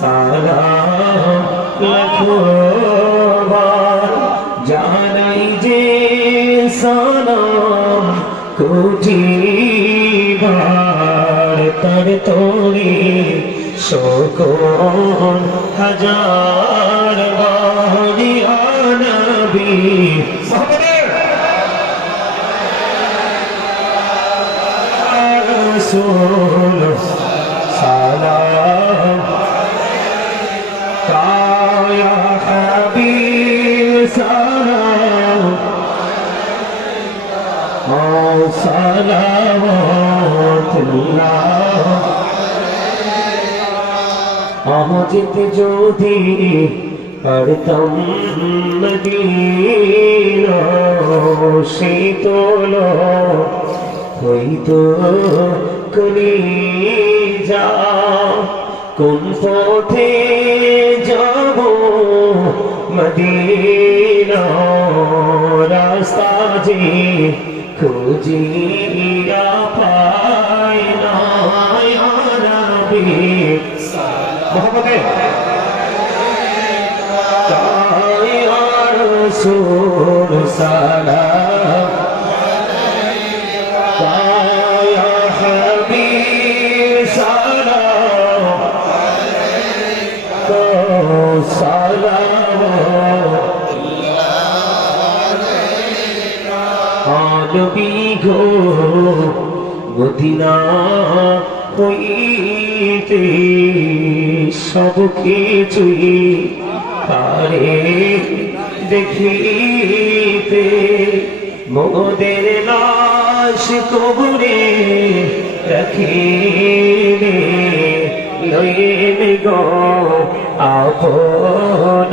সালাম লাখবার জানাই যে সালাম কোটি বার তার তোরে শোকন হাজার বারিয়া নবী রসুল অমজিত যদি পারতাম মদিনা শীতল হইতো কলি যা। কোন পথে যাব মদিনা রাস্তা যে খুঁজিয়া পাই না মোহাম্মদে নবী গো, মদিনা হইতে সব কিছুই পারে দেখিতে। মোদের লাশ কবরে রাখিলে লইন গো, আপন